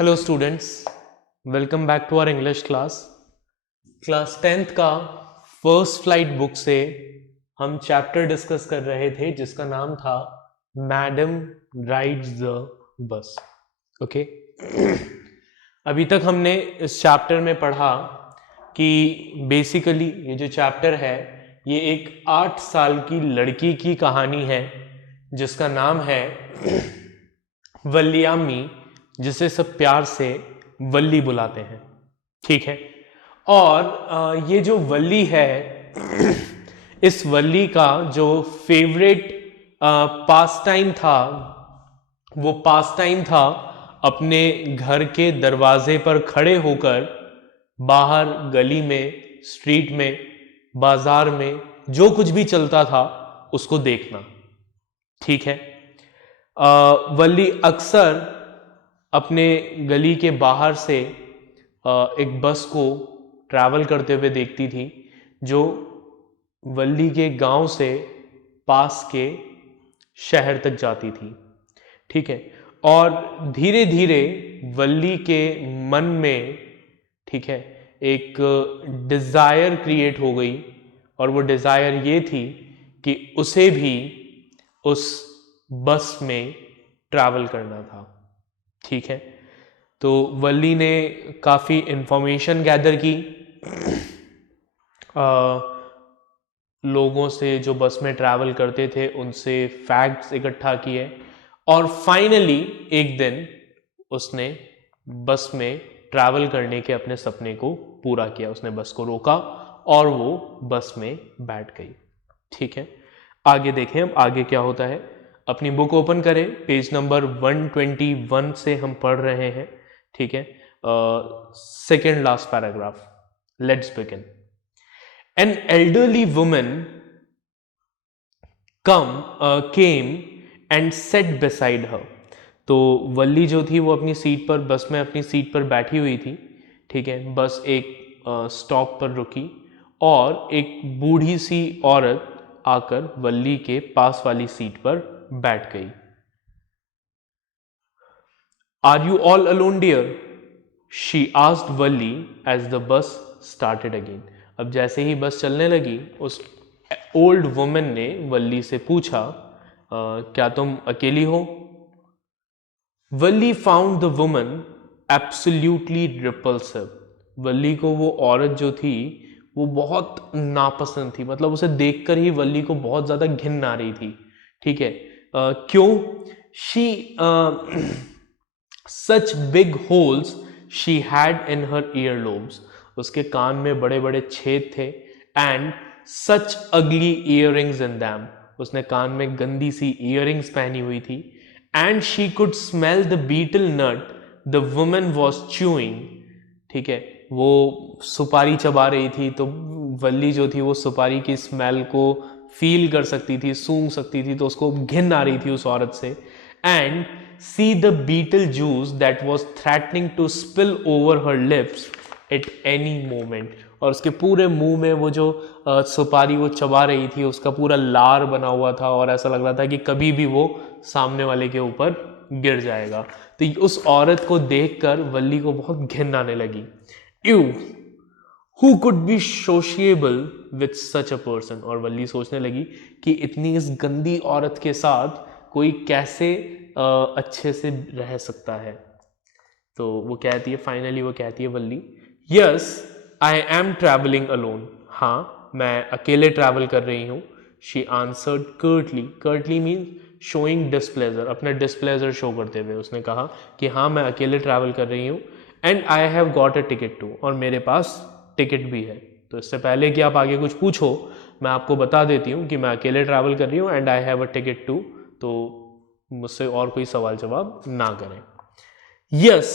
Hello students, welcome back to our English class 10th का first flight book से हम chapter discuss कर रहे थे जिसका नाम था मैडम राइड्स द बस। ओके, अभी तक हमने इस चैप्टर में पढ़ा कि बेसिकली ये जो चैप्टर है ये एक 8 साल की लड़की की कहानी है जिसका नाम है वल्लियामी, जिसे सब प्यार से वल्ली बुलाते हैं। ठीक है, और ये जो वल्ली है इस वल्ली का जो फेवरेट पास टाइम था वो पास टाइम था अपने घर के दरवाजे पर खड़े होकर बाहर गली में, स्ट्रीट में, बाजार में जो कुछ भी चलता था उसको देखना। ठीक है, वल्ली अक्सर अपने गली के बाहर से एक बस को ट्रैवल करते हुए देखती थी जो वल्ली के गांव से पास के शहर तक जाती थी। ठीक है, और धीरे धीरे वल्ली के मन में, ठीक है, एक डिज़ायर क्रिएट हो गई और वो डिज़ायर ये थी कि उसे भी उस बस में ट्रैवल करना था। ठीक है, तो वल्ली ने काफ़ी इंफॉर्मेशन गैदर की लोगों से जो बस में ट्रैवल करते थे, उनसे फैक्ट्स इकट्ठा किए और फाइनली एक दिन उसने बस में ट्रैवल करने के अपने सपने को पूरा किया। उसने बस को रोका और वो बस में बैठ गई। ठीक है, आगे देखें अब आगे क्या होता है। अपनी बुक ओपन करें, पेज नंबर 121 से हम पढ़ रहे हैं। ठीक है, second last paragraph. Let's begin. An elderly woman came and set beside her. तो वल्ली जो थी वो अपनी सीट पर, बस में अपनी सीट पर बैठी हुई थी। ठीक है, बस एक स्टॉप पर रुकी और एक बूढ़ी सी औरत आकर वल्ली के पास वाली सीट पर बैठ गई। Are you all alone dear? She asked Valli as the bus started again. अब जैसे ही बस चलने लगी उस ओल्ड वुमन ने वल्ली से पूछा, क्या तुम अकेली हो? Valli found the woman absolutely repulsive. Valli को वो औरत जो थी वो बहुत नापसंद थी, मतलब उसे देखकर ही वल्ली को बहुत ज्यादा घिन आ रही थी। ठीक है, क्यों? She such big holes she had in her year lobes. उसके कान में बड़े बड़े छेद थे। एंड सच अगली ईयरिंग्स इन दैम। उसने कान में गंदी सी ईयरिंग्स पहनी हुई थी। And she could smell the beetle not the woman was chewing. ठीक है, वो सुपारी चबा रही थी, तो वल्ली जो थी वो सुपारी की स्मेल को फील कर सकती थी, सूंघ सकती थी, तो उसको घिन आ रही थी उस औरत से। And see the betel juice that was threatening to spill over her lips at any moment. और उसके पूरे मुंह में वो जो सुपारी वो चबा रही थी उसका पूरा लार बना हुआ था और ऐसा लग रहा था कि कभी भी वो सामने वाले के ऊपर गिर जाएगा। तो उस औरत को देखकर वल्ली को बहुत घिन आने लगी। You who could be sociable with such a person. और वल्ली सोचने लगी कि इतनी इस गंदी औरत के साथ कोई कैसे अच्छे से रह सकता है। तो वो कहती है, फाइनली वो कहती है Valli, yes I am travelling alone. हाँ, मैं अकेले ट्रैवल कर रही हूँ। She answered curtly. Curtly mean showing displeasure, अपना डिस्प्लेजर शो करते हुए उसने कहा कि हाँ मैं अकेले ट्रैवल कर रही हूँ। And I have got a ticket too, और मेरे पास टिकट भी है। तो इससे पहले कि आप आगे कुछ पूछो मैं आपको बता देती हूँ कि मैं अकेले ट्रैवल कर रही हूँ and I have a ticket too. तो मुझसे और कोई सवाल जवाब ना करें। Yes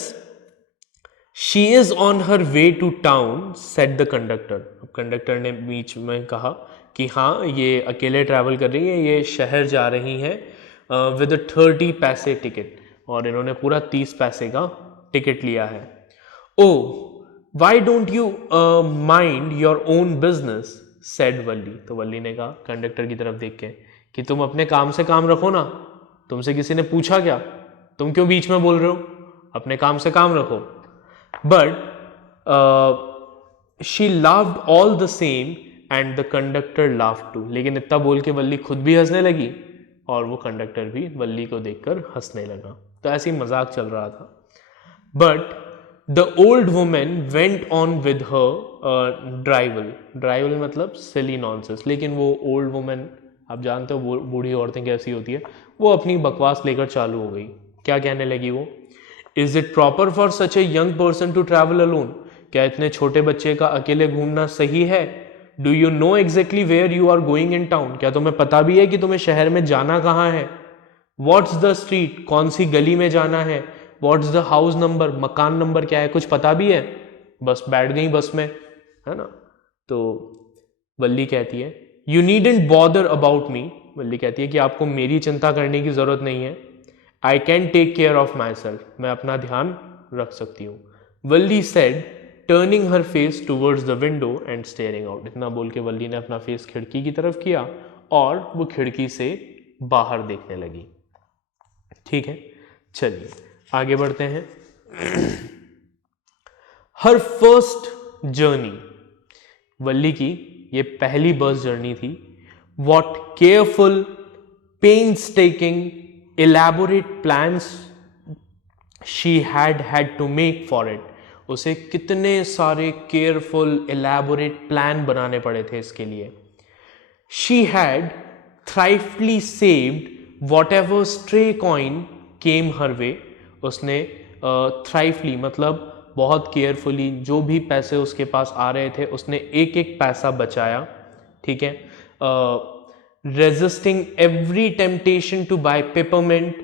she is on her way to town said the conductor. अब कंडक्टर ने बीच में कहा कि हाँ ये अकेले ट्रैवल कर रही है, ये शहर जा रही है विद 30 पैसे टिकट, और इन्होंने पूरा 30 पैसे का टिकट लिया है। Oh why don't you mind your own business said Valli. तो वल्ली ने कहा कंडक्टर की तरफ देख के कि तुम अपने काम से काम रखो ना, तुमसे किसी ने पूछा क्या? तुम क्यों बीच में बोल रहे हो? अपने काम से काम रखो। But she laughed all the same and the conductor laughed too. लेकिन इतना बोल के वल्ली खुद भी हंसने लगी और वो कंडक्टर भी वल्ली को देखकर हंसने लगा। तो ऐसे ही मजाक चल रहा था। But the old women went on with her drivel. Drivel मतलब सिली नॉनसेंस। लेकिन वो ओल्ड वुमेन, आप जानते हो वो बूढ़ी औरतें कैसी होती है, वो अपनी बकवास लेकर चालू हो गई। क्या कहने लगी वो? Is it proper for such a young person to travel alone? क्या इतने छोटे बच्चे का अकेले घूमना सही है? Do you know exactly where you are going in town? क्या तुम्हें पता भी है कि तुम्हें शहर में जाना कहाँ है? What's the street? कौन सी गली में जाना है? What's the house number? मकान नंबर क्या है? कुछ पता भी है? बस बैठ गई बस में, है ना। तो वल्ली कहती है you needn't bother about me. Valli कहती है कि आपको मेरी चिंता करने की जरूरत नहीं है। I can take care of myself. मैं अपना ध्यान रख सकती हूँ। Valli said turning her face towards the window and staring out. इतना बोल के वल्ली ने अपना फेस खिड़की की तरफ किया और वो खिड़की से बाहर देखने लगी। ठीक है, चलिए आगे बढ़ते हैं। हर फर्स्ट जर्नी, वल्ली की ये पहली बस जर्नी थी। What careful painstaking elaborate plans she had to make for it. उसे कितने सारे केयरफुल इलैबोरेट प्लान बनाने पड़े थे इसके लिए। She had thriftily saved whatever stray coin came her way. उसने थ्राइफली मतलब बहुत केयरफुली जो भी पैसे उसके पास आ रहे थे उसने एक एक पैसा बचाया। ठीक है, resisting every temptation to buy peppermint,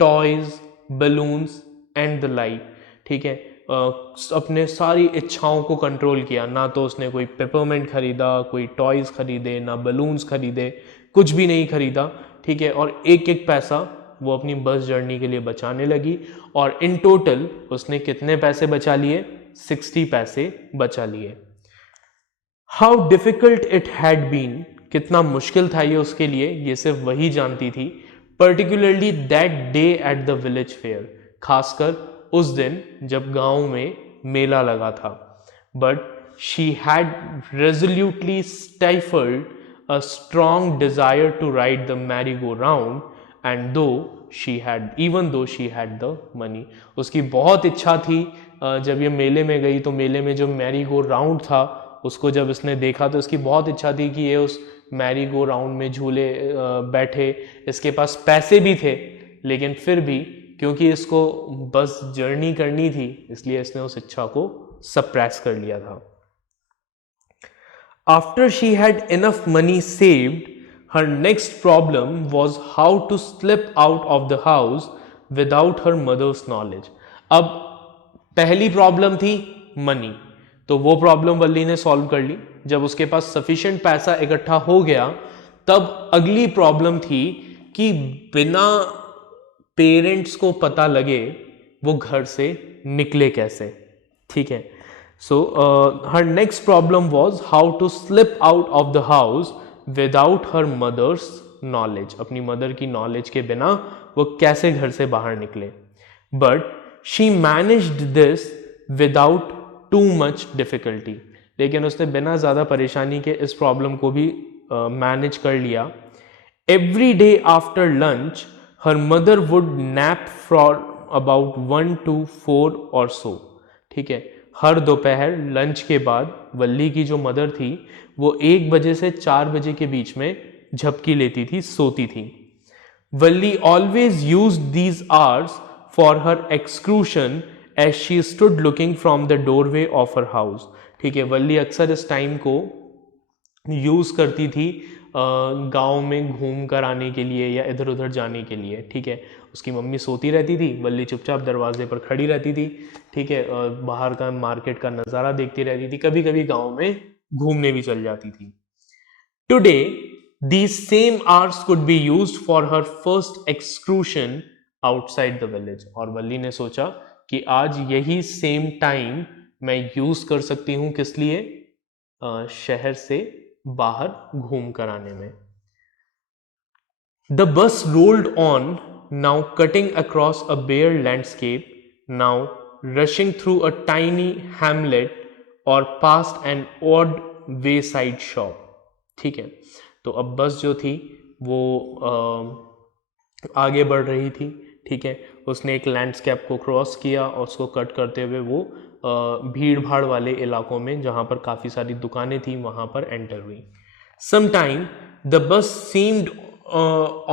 toys, balloons and the like. ठीक है, अपने सारी इच्छाओं को कंट्रोल किया। ना तो उसने कोई पेपरमेंट खरीदा, कोई टॉयज खरीदे, ना बलून्स खरीदे, कुछ भी नहीं खरीदा। ठीक है, और एक एक पैसा वो अपनी बस जर्नी के लिए बचाने लगी। और इन टोटल उसने कितने पैसे बचा लिए? 60 पैसे बचा लिए। How difficult it had been, कितना मुश्किल था ये उसके लिए, ये सिर्फ वही जानती थी। Particularly that day at the village fair, खासकर उस दिन जब गांव में मेला लगा था। But she had resolutely stifled a strong desire to ride the merry go round and though she had even though she had the money. उसकी बहुत इच्छा थी। जब ये मेले में गई तो मेले में जो मैरी गो राउंड था उसको जब इसने देखा तो इसकी बहुत इच्छा थी कि ये उस मैरी गो राउंड में झूले बैठे। इसके पास पैसे भी थे लेकिन फिर भी क्योंकि इसको बस जर्नी करनी थी इसलिए इसने उस इच्छा को सप्रेस कर लिया था। After she had enough money saved, her next problem was how to slip out of the house without her mother's knowledge. अब पहली प्रॉब्लम थी मनी, तो वो प्रॉब्लम वल्ली ने सॉल्व कर ली। जब उसके पास सफिशिएंट पैसा इकट्ठा हो गया तब अगली प्रॉब्लम थी कि बिना पेरेंट्स को पता लगे वो घर से निकले कैसे। ठीक है, so her next problem was how to slip out of the house without her mother's knowledge. अपनी मदर की नॉलेज के बिना वो कैसे घर से बाहर निकले। But she managed this without too much difficulty, लेकिन उसने बिना ज़्यादा परेशानी के इस प्रॉब्लम को भी मैनेज कर लिया। Every day after lunch her mother would nap for about 1 to 4 और सो। ठीक है, हर दोपहर लंच के बाद वल्ली की जो मदर थी वो 1 बजे से 4 बजे के बीच में झपकी लेती थी, सोती थी। Valli always used these hours for her excursion as she stood looking from the doorway of her house. ठीक है, वल्ली अक्सर इस टाइम को यूज करती थी गांव में घूम कर आने के लिए या इधर उधर जाने के लिए। ठीक है, उसकी मम्मी सोती रहती थी, वल्ली चुपचाप दरवाजे पर खड़ी रहती थी। ठीक है, बाहर का मार्केट का नज़ारा देखती रहती थी, कभी कभी गांव में घूमने भी चल जाती थी। Today these same hours could be used for her first excursion outside the village. और वल्ली ने सोचा कि आज यही सेम टाइम मैं यूज कर सकती हूँ, किस लिए? शहर से बाहर घूम कर आने में। The bus rolled on now cutting across a bare landscape now rushing through a tiny hamlet or past an odd wayside shop. ठीक है, तो अब बस जो थी वो आगे बढ़ रही थी, ठीक है, उसने एक लैंडस्केप को क्रॉस किया और उसको कट करते हुए वो भीड़ भाड़ वाले इलाकों में जहाँ पर काफ़ी सारी दुकानें थी वहाँ पर एंटर हुई. Sometime the bus seemed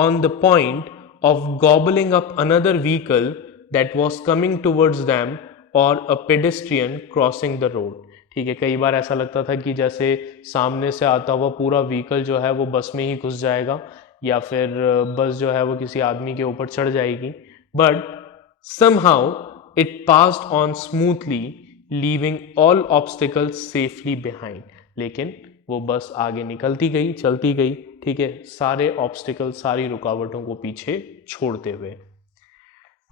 on the point of gobbling up another vehicle that was coming towards them or a pedestrian crossing the road. ठीक है, कई बार ऐसा लगता था कि जैसे सामने से आता हुआ पूरा व्हीकल जो है वो बस में ही घुस जाएगा या फिर बस जो है वो किसी आदमी के ऊपर चढ़ जाएगी. But somehow it passed on smoothly, leaving all obstacles safely behind. लेकिन वो बस आगे निकलती गई, चलती गई, ठीक है, सारे ऑब्स्टिकल, सारी रुकावटों को पीछे छोड़ते हुए.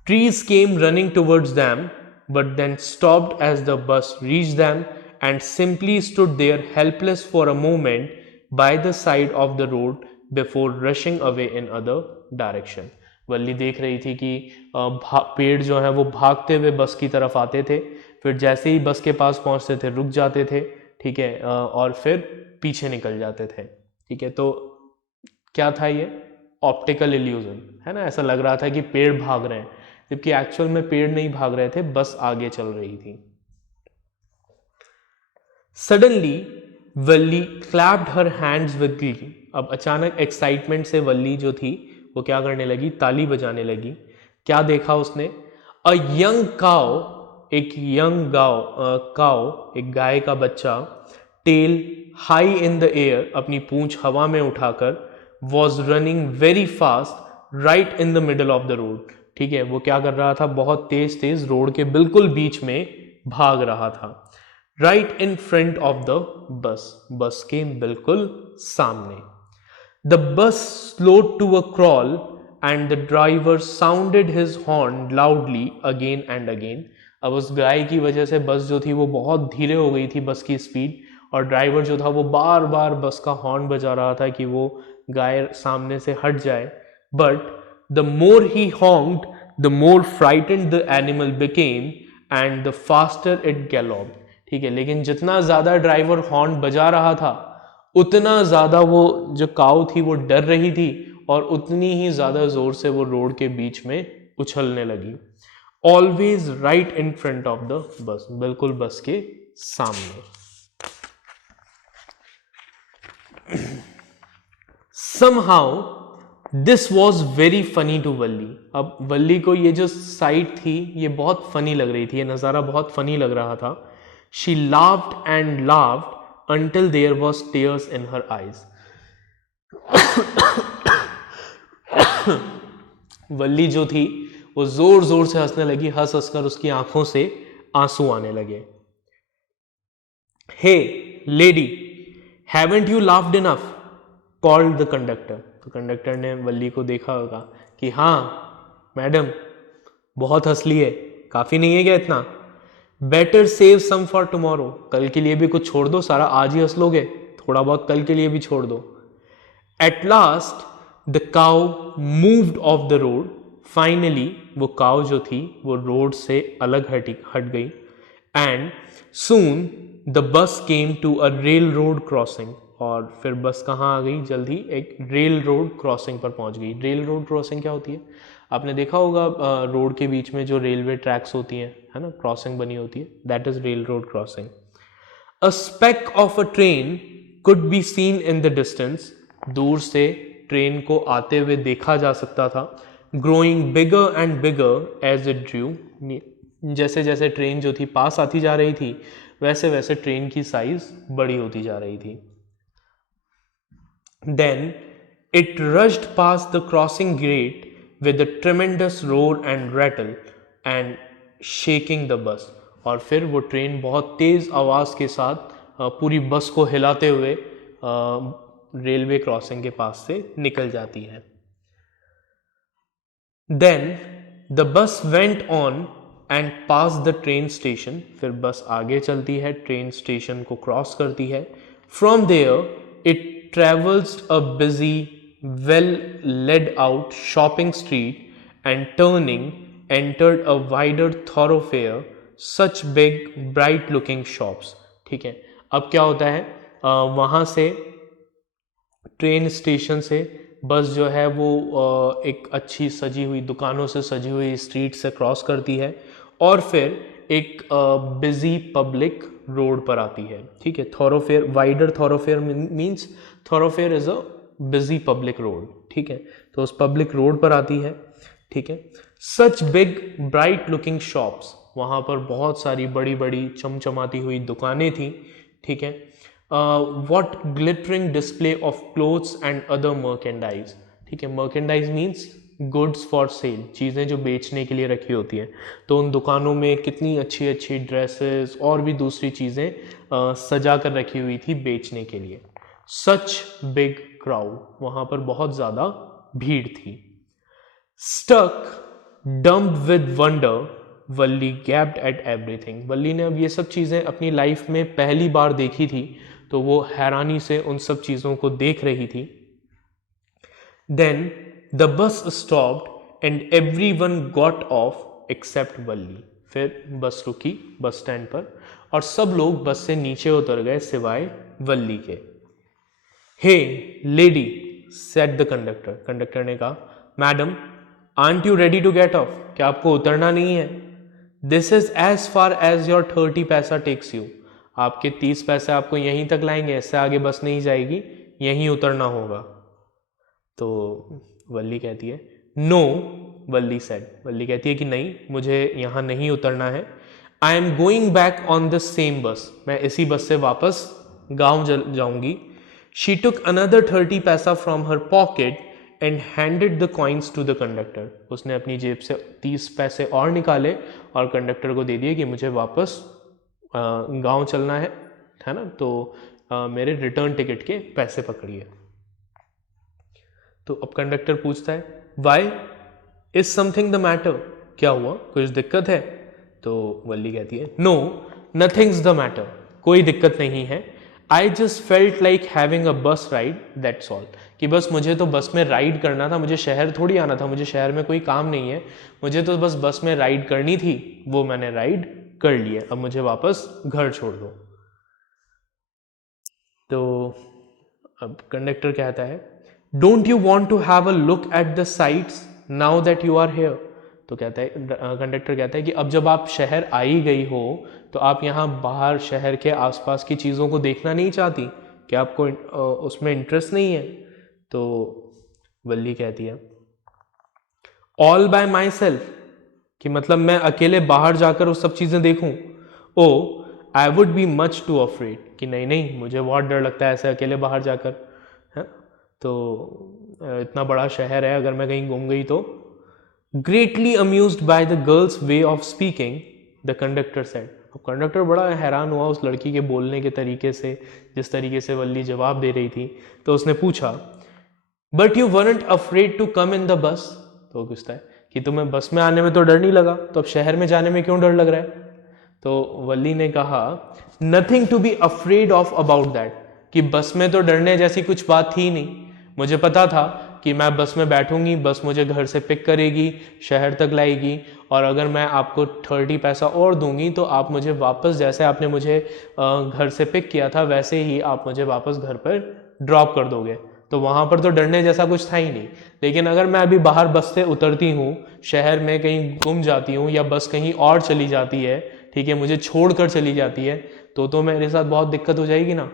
Trees came running towards them, but then stopped as the bus reached them and simply stood there helpless for a moment by the side of the road before rushing away in other direction. वल्ली देख रही थी कि पेड़ जो है वो भागते हुए बस की तरफ आते थे, फिर जैसे ही बस के पास पहुंचते थे रुक जाते थे, ठीक है, और फिर पीछे निकल जाते थे. ठीक है, तो क्या था ये? ऑप्टिकल इल्यूजन है ना. ऐसा लग रहा था कि पेड़ भाग रहे हैं, जबकि एक्चुअल में पेड़ नहीं भाग रहे थे, बस आगे चल रही थी. Suddenly Valli clapped her hands with Glee. अब अचानक एक्साइटमेंट से वल्ली जो थी वो क्या करने लगी? ताली बजाने लगी. क्या देखा उसने? अ यंग काउ, एक यंग काउ, एक गाय का बच्चा, tail high in the air, अपनी पूंछ हवा में उठाकर, was running very fast right in the middle of the road. ठीक है, वो क्या कर रहा था? बहुत तेज तेज रोड के बिल्कुल बीच में भाग रहा था. Right in front of the bus, bus के बिल्कुल सामने. The bus slowed to a crawl and the driver sounded his horn loudly again and again. अब उस गाय की वजह से बस जो थी वो बहुत धीरे हो गई थी, बस की स्पीड, और ड्राइवर जो था वो बार बार बस का हॉर्न बजा रहा था कि वो गाय सामने से हट जाए. But the more he honked the more frightened the animal became and the faster it galloped. ठीक है, लेकिन जितना ज्यादा ड्राइवर हॉर्न बजा रहा था उतना ज्यादा वो जो काऊ थी वो डर रही थी और उतनी ही ज्यादा जोर से वो रोड के बीच में उछलने लगी. Always right in front of the बस, बिल्कुल बस के सामने. Somehow this was very funny to वल्ली. अब वल्ली को ये जो साइट थी ये बहुत फनी लग रही थी, ये नज़ारा बहुत फनी लग रहा था. She laughed and laughed until there was tears in her eyes. वल्ली जो थी वो जोर जोर से हंसने लगी, हंस हंसकर उसकी आंखों से आंसू आने लगे. Hey lady, haven't you laughed enough? Called the conductor. तो कंडक्टर ने वल्ली को देखा होगा कि हाँ मैडम, बहुत हंस लिए, काफी नहीं है क्या इतना? Better save some for tomorrow. कल के लिए भी कुछ छोड़ दो, सारा आज ही हंस लोगे, थोड़ा बहुत कल के लिए भी छोड़ दो. At last the cow moved of the road. Finally वो काउ जो थी वो रोड से अलग हट गई. And soon the bus came to a rail road crossing. और फिर बस कहाँ आ गई? जल्दी एक रेल रोड क्रॉसिंग पर पहुंच गई. रेल रोड क्रॉसिंग क्या होती है? आपने देखा होगा रोड के बीच में जो रेलवे ट्रैक्स होती हैं, है ना, क्रॉसिंग बनी होती है, that is rail road crossing. A speck of a train could be seen in the distance. दूर से ट्रेन को आते हुए देखा जा सकता था. Growing bigger and bigger as it drew. जैसे जैसे ट्रेन जो थी पास आती जा रही थी वैसे वैसे ट्रेन की साइज बड़ी होती जा रही थी. Then it rushed past the crossing gate with a tremendous roar and rattle and shaking the bus. और फिर वो ट्रेन बहुत तेज आवाज के साथ पूरी बस को हिलाते हुए रेलवे क्रॉसिंग के पास से निकल जाती है. Then the bus went on and passed the train station. फिर बस आगे चलती है, ट्रेन स्टेशन को क्रॉस करती है. From there it travels a busy, well laid out shopping street and turning entered a wider thoroughfare, such big bright looking shops. ठीक है, अब क्या होता है, वहाँ से ट्रेन स्टेशन से बस जो है वो एक अच्छी सजी हुई दुकानों से सजी हुई स्ट्रीट से क्रॉस करती है और फिर एक बिजी पब्लिक रोड पर आती है. ठीक है, थॉरोफेयर, wider थॉरोफेयर means थॉरोफेयर is a busy public road. ठीक है, तो उस पब्लिक रोड पर आती है. ठीक है, such big bright looking shops, वहाँ पर बहुत सारी बड़ी बड़ी चमचमाती हुई दुकानें थी. ठीक है, what glittering display of clothes and other merchandise. ठीक है, merchandise means goods for sale, चीज़ें जो बेचने के लिए रखी होती हैं. तो उन दुकानों में कितनी अच्छी अच्छी ड्रेसेस और भी दूसरी चीज़ें सजा कर रखी हुई थी बेचने के लिए. Such big crowd, वहाँ पर बहुत ज़्यादा भीड़ थी. Stuck dumb with wonder, Valli gaped at everything. Valli ने अब ये सब चीज़ें अपनी लाइफ में पहली बार देखी थी, तो वो हैरानी से उन सब चीज़ों को देख रही थी. Then the bus stopped and everyone got off except Valli. फिर बस रुकी बस स्टैंड पर और सब लोग बस से नीचे उतर गए सिवाय वल्ली के. Hey lady, said the conductor. Conductor ने कहा, madam, aren't you ready to get off? क्या आपको उतरना नहीं है? This is as far as your 30 paisa takes you. आपके 30 पैसे आपको यहीं तक लाएंगे, इससे आगे बस नहीं जाएगी, यहीं उतरना होगा. तो वल्ली कहती है, नो. वल्ली सेड, वल्ली कहती है कि नहीं, मुझे यहाँ नहीं उतरना है. I am going back on the same बस. मैं इसी बस से वापस गांव जाऊंगी. She took another 30 paisa from her pocket and handed the coins to the conductor. उसने अपनी जेब से 30 पैसे और निकाले और कंडक्टर को दे दिए कि मुझे वापस गांव चलना है ना, तो मेरे रिटर्न टिकट के पैसे पकड़िए. तो अब कंडक्टर पूछता है, why, is something the matter? क्या हुआ, कुछ दिक्कत है? तो वल्ली कहती है, नो, नथिंग्स द मैटर. कोई दिक्कत नहीं है. I just felt like having a bus ride, that's all. कि बस मुझे तो बस में राइड करना था, मुझे शहर थोड़ी आना था, मुझे शहर में कोई काम नहीं है, मुझे तो बस में राइड करनी थी, वो मैंने राइड कर लिया, अब मुझे वापस घर छोड़ दो. तो अब कंडक्टर कहता है, don't you want to have a look at the sights now that you are here. तो कहता है, कंडक्टर कहता है कि अब जब आप शहर आई गई हो तो आप यहाँ बाहर शहर के आसपास की चीज़ों को देखना नहीं चाहती? क्या आपको उसमें इंटरेस्ट नहीं है? तो वल्ली कहती है, ऑल बाय माई सेल्फ, कि मतलब मैं अकेले बाहर जाकर वो सब चीज़ें देखूं? Oh, I would be much too afraid, कि नहीं नहीं, मुझे बहुत डर लगता है ऐसे अकेले बाहर जाकर, है. तो इतना बड़ा शहर है, अगर मैं कहीं गुम गई तो. Greatly amused by the girls way of speaking, the conductor said. अब कंडक्टर बड़ा हैरान हुआ उस लड़की के बोलने के तरीके से, जिस तरीके से वल्ली जवाब दे रही थी. तो उसने पूछा, but you weren't afraid to come in the bus. तो पूछता है कि तुम्हें बस में आने में तो डर नहीं लगा, तो अब शहर में जाने में क्यों डर लग रहा है? तो वल्ली ने कहा, nothing to be afraid of about that, कि बस में तो डरने जैसी कुछ बात थी नहीं. मुझे पता था कि मैं बस में बैठूंगी, बस मुझे घर से पिक करेगी, शहर तक लाएगी, और अगर मैं आपको 30 पैसा और दूंगी तो आप मुझे वापस, जैसे आपने मुझे घर से पिक किया था वैसे ही आप मुझे वापस घर पर ड्रॉप कर दोगे. तो वहाँ पर तो डरने जैसा कुछ था ही नहीं. लेकिन अगर मैं अभी बाहर बस से उतरती हूँ, शहर में कहीं गुम जाती हूँ या बस कहीं और चली जाती है, ठीक है, मुझे छोड़ कर चली जाती है, तो मेरे साथ बहुत दिक्कत हो जाएगी ना.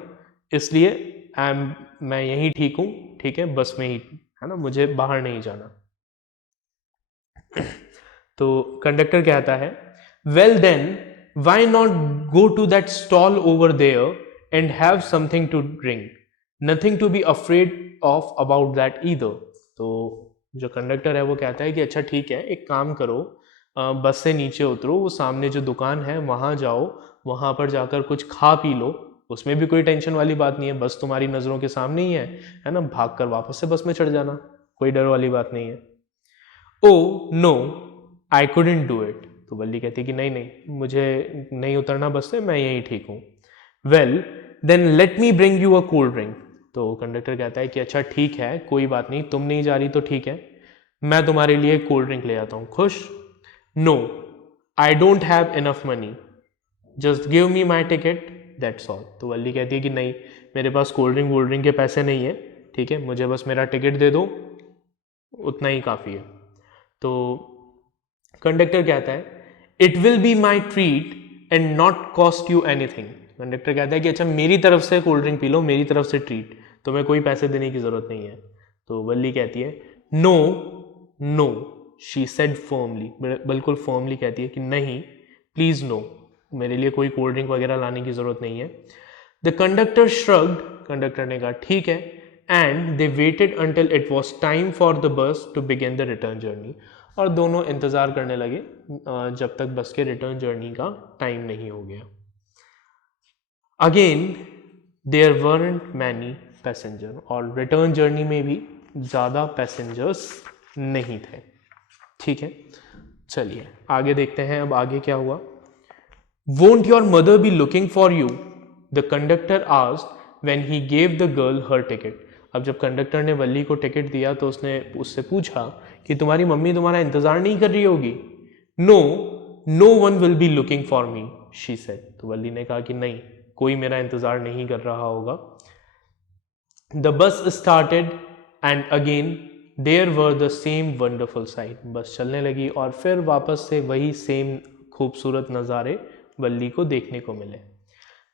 इसलिए मैं यहीं ठीक हूँ, ठीक है, बस में ही, है ना, मुझे बाहर नहीं जाना. तो कंडक्टर कहता है, well then why not go to that stall over there and have something to drink, nothing to be afraid of about that either. तो जो कंडक्टर है वो कहता है कि अच्छा ठीक है, एक काम करो, बस से नीचे उतरो, वो सामने जो दुकान है वहाँ जाओ, वहाँ पर जाकर कुछ खा पी लो, उसमें भी कोई टेंशन वाली बात नहीं है, बस तुम्हारी नज़रों के सामने ही है ना, भाग कर वापस से बस में चढ़ जाना, कोई डर वाली बात नहीं है. Oh no, I couldn't do it. तो वल्ली कहती है कि नहीं नहीं, मुझे नहीं उतरना बस से, मैं यहीं ठीक हूँ. Well then let me bring you a cold drink. तो कंडक्टर कहता है कि अच्छा ठीक है, कोई बात नहीं, तुम नहीं जा रही तो ठीक है, मैं तुम्हारे लिए कोल्ड ड्रिंक ले आता हूँ. खुश? No I don't have enough money, just give me my ticket, that's all. तो वल्ली कहती है कि नहीं, मेरे पास कोल्ड ड्रिंक वोल्ड ड्रिंक के पैसे नहीं है, ठीक है, मुझे बस मेरा टिकट दे दो, उतना ही काफ़ी है। तो कंडक्टर कहता है it will be my treat and not cost you anything. Conductor कहता है कि अच्छा मेरी तरफ से कोल्ड ड्रिंक पी लो, मेरी तरफ से ट्रीट, तुम्हें कोई पैसे देने की ज़रूरत नहीं है। तो वल्ली कहती है no no, she said firmly, बिल्कुल फर्मली कहती है कि नहीं, प्लीज़ नो, मेरे लिए कोई कोल्ड ड्रिंक वगैरह लाने की ज़रूरत नहीं है। द कंडक्टर श्रग्ड, कंडक्टर ने कहा ठीक है, and they waited until it was time for the bus to begin the return journey. और दोनों इंतज़ार करने लगे जब तक बस के रिटर्न जर्नी का टाइम नहीं हो गया। Again there weren't many passenger, और रिटर्न जर्नी में भी ज़्यादा पैसेंजर्स नहीं थे, ठीक है। चलिए आगे देखते हैं, अब आगे क्या हुआ। Won't your mother B looking for you, the conductor asked when he gave the girl her ticket. अब जब कंडक्टर ने वल्ली को टिकट दिया तो उसने उससे पूछा कि तुम्हारी मम्मी तुम्हारा इंतजार नहीं कर रही होगी। No no one will be looking for me, she said. तो वल्ली ने कहा कि नहीं, कोई मेरा इंतजार नहीं कर रहा होगा। The bus started and again there were the same wonderful sight. Bus चलने लगी और फिर वापस से वही सेम खूबसूरत नज़ारे वल्ली को देखने को मिले।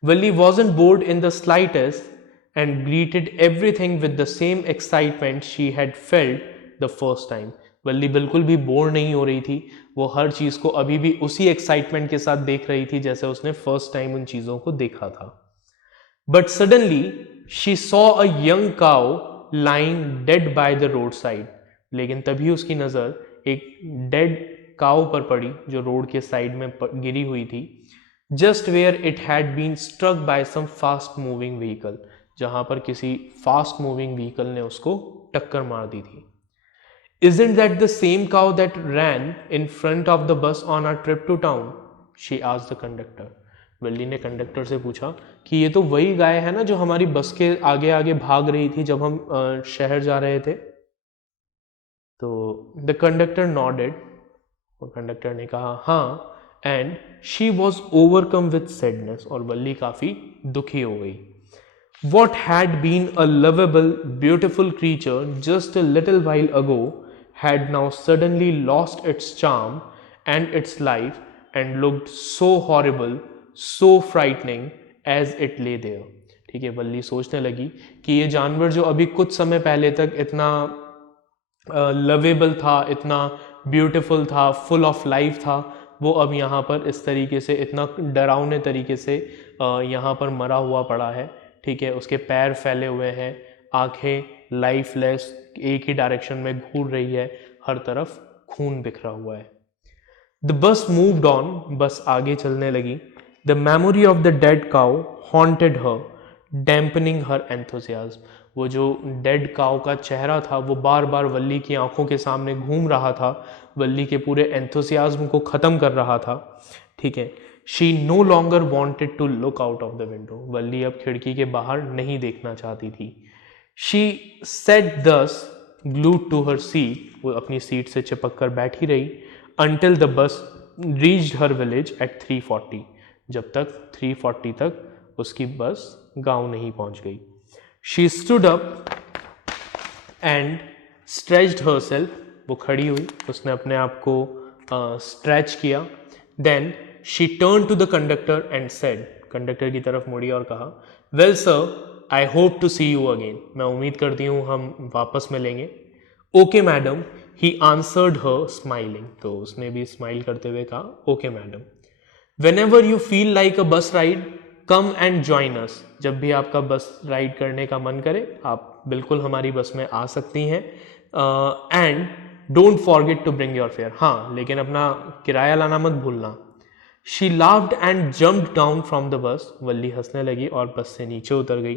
वल्ली wasn't bored in the slightest and greeted everything with the same excitement she had felt the first time. वल्ली बिल्कुल भी बोर नहीं हो रही थी, वो हर चीज़ को अभी भी उसी एक्साइटमेंट के साथ देख रही थी जैसे उसने फर्स्ट टाइम उन चीज़ों को देखा था। But suddenly she saw a young cow lying dead by the road side. लेकिन तभी उसकी नज़र एक डेड काउ पर पड़ी जो रोड के साइड में गिरी हुई थी। Just where it had been struck by some fast moving vehicle, जहां पर किसी फास्ट मूविंग व्हीकल ने उसको टक्कर मार दी थी। Isn't that the same cow that ran in front of the bus on our trip to town? She asked the conductor. वल्ली ने conductor से पूछा कि ये तो वही गाय है ना जो हमारी बस के आगे आगे भाग रही थी जब हम शहर जा रहे थे। तो द कंडक्टर नॉडेड, और कंडक्टर ने कहा हाँ, and she was overcome with sadness, और वल्ली काफ़ी दुखी हो गई। What had been a lovable, beautiful creature just a little while ago had now suddenly lost its charm and its life and looked so horrible, so frightening as it lay there. ठीक है, वल्ली सोचने लगी कि ये जानवर जो अभी कुछ समय पहले तक इतना लवेबल था, इतना ब्यूटीफुल था, फुल ऑफ लाइफ था, वो अब यहाँ पर इस तरीके से इतना डरावने तरीके से यहाँ पर मरा हुआ पड़ा है। ठीक है, उसके पैर फैले हुए हैं, आंखें लाइफलेस एक ही डायरेक्शन में घूर रही है, हर तरफ खून बिखरा हुआ है। द बस मूव्ड ऑन, बस आगे चलने लगी। The memory of the dead cow haunted her, dampening her enthusiasm. वो जो डेड काउ का चेहरा था वो बार बार वल्ली की आंखों के सामने घूम रहा था, वल्ली के पूरे एंथुसियाज्म को ख़त्म कर रहा था। ठीक है, she no longer wanted to look out of the window, Valli अब खिड़की के बाहर नहीं देखना चाहती थी। She sat thus glued to her seat, वो अपनी सीट से चिपक कर बैठी रही। Until the bus reached her village at 3:40, जब तक 3:40 तक उसकी बस गांव नहीं पहुंच गई। She stood up and stretched herself, वो खड़ी हुई, उसने अपने आप को स्ट्रेच किया। Then she turn to the conductor and said, conductor की तरफ मुड़ी और कहा, well sir, I hope to see you again, मैं उम्मीद करती हूँ हम वापस मिलेंगे। Okay madam, he answered her smiling, तो उसने भी स्माइल करते हुए कहा, okay madam. Whenever you feel like a bus ride, come and join us, जब भी आपका बस राइड करने का मन करे आप बिल्कुल हमारी बस में आ सकती हैं। And don't forget to bring your fare, हाँ लेकिन अपना किराया लाना मत भूलना। She laughed and jumped down from the bus, Valli हंसने लगी और बस से नीचे उतर गई।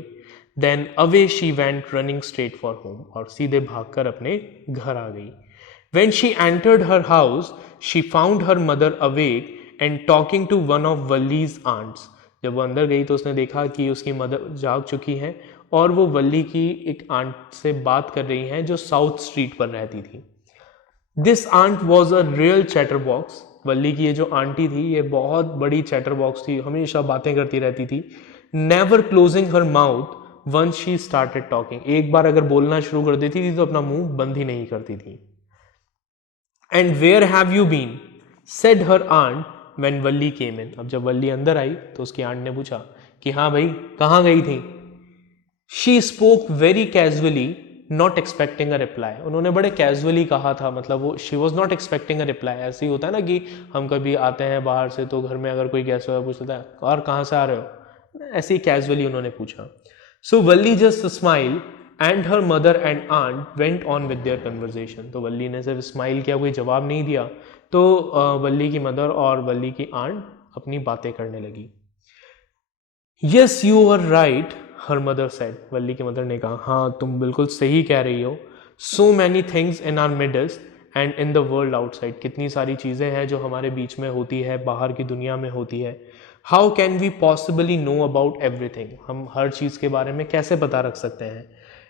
Then away she went running straight for home, और सीधे भागकर अपने घर आ गई। When she entered her house, she found her mother awake and talking to one of वल्ली's aunts. जब वो अंदर गई तो उसने देखा कि उसकी मदर जाग चुकी हैं और वो वल्ली की एक आंट से बात कर रही हैं जो साउथ स्ट्रीट पर रहती थी। This aunt was a real chatterbox. वल्ली की ये जो आंटी थी ये बहुत बड़ी चैटर बॉक्स थी, हमेशा बातें करती रहती थी. Never closing her mouth once she started talking. एक बार अगर बोलना शुरू कर देती थी तो अपना मुंह बंद ही नहीं करती थी. And where have you been said her aunt when Valli came in. अब जब वल्ली अंदर आई तो उसकी आंट ने पूछा कि हाँ भाई कहाँ गई थी. She spoke very casually not expecting a reply. उन्होंने बड़े कैजुअली कहा था, मतलब वो she was not expecting a reply. ऐसे ही होता है ना कि हम कभी आते हैं बाहर से तो घर में अगर कोई गेस्ट वगैरह पूछता है और कहाँ से आ रहे हो, ऐसे ही कैजुअली उन्होंने पूछा. So Valli just smile and her mother and aunt went on with their conversation. तो वल्ली ने सिर्फ स्माइल किया, कोई जवाब नहीं दिया. तो वल्ली की मदर और वल्ली की आंट अपनी बातें करने लगी. Yes you are right her mother said. Valli की मदर ने कहा हाँ तुम बिल्कुल सही कह रही हो. So many things in are midst and in the world outside. कितनी सारी चीज़ें हैं जो हमारे बीच में होती है, बाहर की दुनिया में होती है. How can we possibly know about everything. हम हर चीज़ के बारे में कैसे पता रख सकते हैं.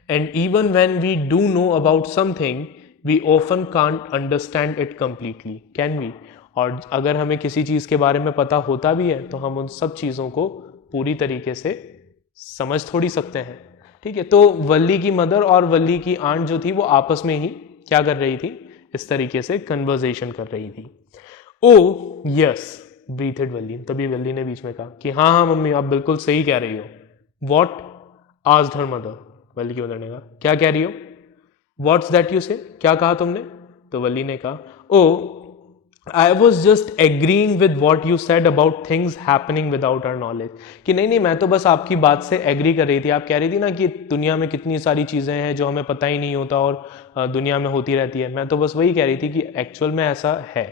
And even when we do know about something we often can't understand it completely. Can we. और अगर हमें किसी चीज़ के बारे में पता होता भी है तो हम उन सब चीज़ों को पूरी तरीके से समझ थोड़ी सकते हैं. ठीक है, तो वल्ली की मदर और वल्ली की आंट जो थी वो आपस में ही क्या कर रही थी, इस तरीके से कन्वर्सेशन कर रही थी. ओ यस ब्रीथेड वल्ली. तभी वल्ली ने बीच में कहा कि हाँ हाँ मम्मी आप बिल्कुल सही कह रही हो. What asked her mother. Valli की मदर ने कहा क्या कह रही हो. व्हाट्स दैट यू से. क्या कहा तुमने. तो वल्ली ने कहा oh I was just agreeing with what you said about things happening without our knowledge. कि नहीं नहीं मैं तो बस आपकी बात से एग्री कर रही थी. आप कह रही थी ना कि दुनिया में कितनी सारी चीज़ें हैं जो हमें पता ही नहीं होता और दुनिया में होती रहती है. मैं तो बस वही कह रही थी कि एक्चुअल में ऐसा है.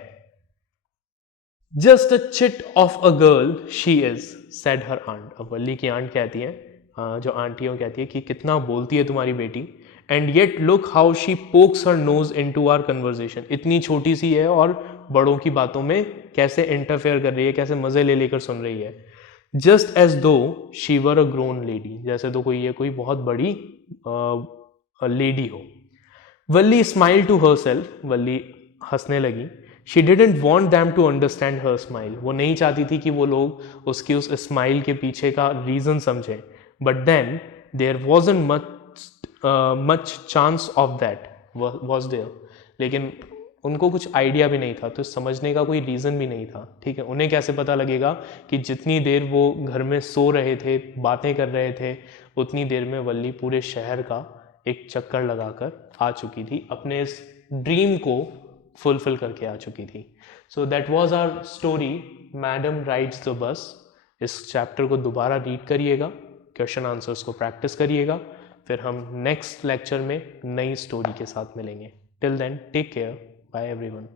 Just a chit of a girl she is said her aunt. अब वल्ली की आंट कहती है, जो आंटी है वो कहती है कि कितना बोलती है तुम्हारी बेटी. And yet look how she pokes her nose into our conversation. इतनी छोटी सी है और बड़ों की बातों में कैसे इंटरफेयर कर रही है, कैसे मजे ले लेकर सुन रही है. Just as though she were a grown lady. जैसे तो कोई ये कोई बहुत बड़ी लेडी हो. Valli smile to herself. Valli हंसने लगी. She didn't want them to understand her smile. वो नहीं चाहती थी कि वो लोग उसकी उस स्माइल के पीछे का रीजन समझें. But then there wasn't much chance of that was there. लेकिन उनको कुछ आइडिया भी नहीं था, तो समझने का कोई रीज़न भी नहीं था. ठीक है, उन्हें कैसे पता लगेगा कि जितनी देर वो घर में सो रहे थे, बातें कर रहे थे, उतनी देर में वल्ली पूरे शहर का एक चक्कर लगाकर आ चुकी थी, अपने इस ड्रीम को फुलफिल करके आ चुकी थी. So that was our story madam rides the bus. इस चैप्टर को दोबारा रीड करिएगा, क्वेश्चन आंसर्स को प्रैक्टिस करिएगा. फिर हम नेक्स्ट लेक्चर में नई स्टोरी के साथ मिलेंगे. Till then take care. Bye everyone.